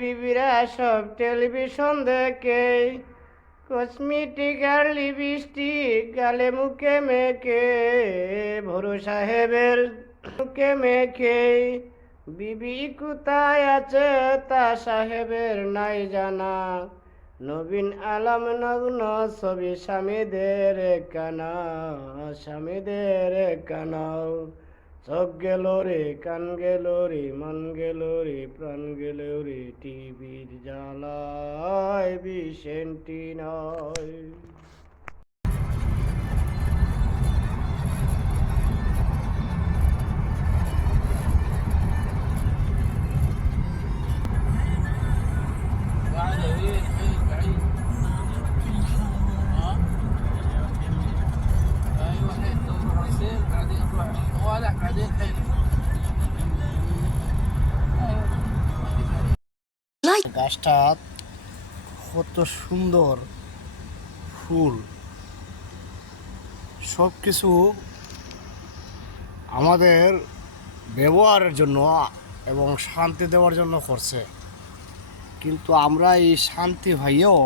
বিবিরা সব টেলিভিশন দেখে, কসমেটিক আর লিপস্টিক গালে মুখে মেখে, ভোরু সাহেবের মুখে মেখে। বিবি কোথায় আছে তা সাহেবের নাই জানা, নবীন আলম নগ্ন ছবি স্বামীদের কানা, স্বামীদের কানা। চোখ গেল রে, কান গেল রে, মন গেল রে, প্রাণ গেল রে, টিভির জ্বালায় বিশেন্টি নয়। গাছটা কত সুন্দর, ফুল সব কিছু আমাদের ব্যবহারের জন্য এবং শান্তি দেওয়ার জন্য করছে, কিন্তু আমরা এই শান্তি ভাইও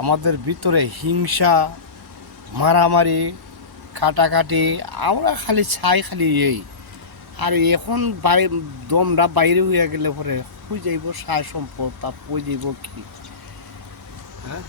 আমাদের ভিতরে হিংসা, মারামারি, কাটাকাটি, আমরা খালি চাই খালি এই। আর এখন দমটা বাইরে হয়ে গেলে পরে কই যাইব সায় সম্পদ, তা কই যাইব কি? হ্যাঁ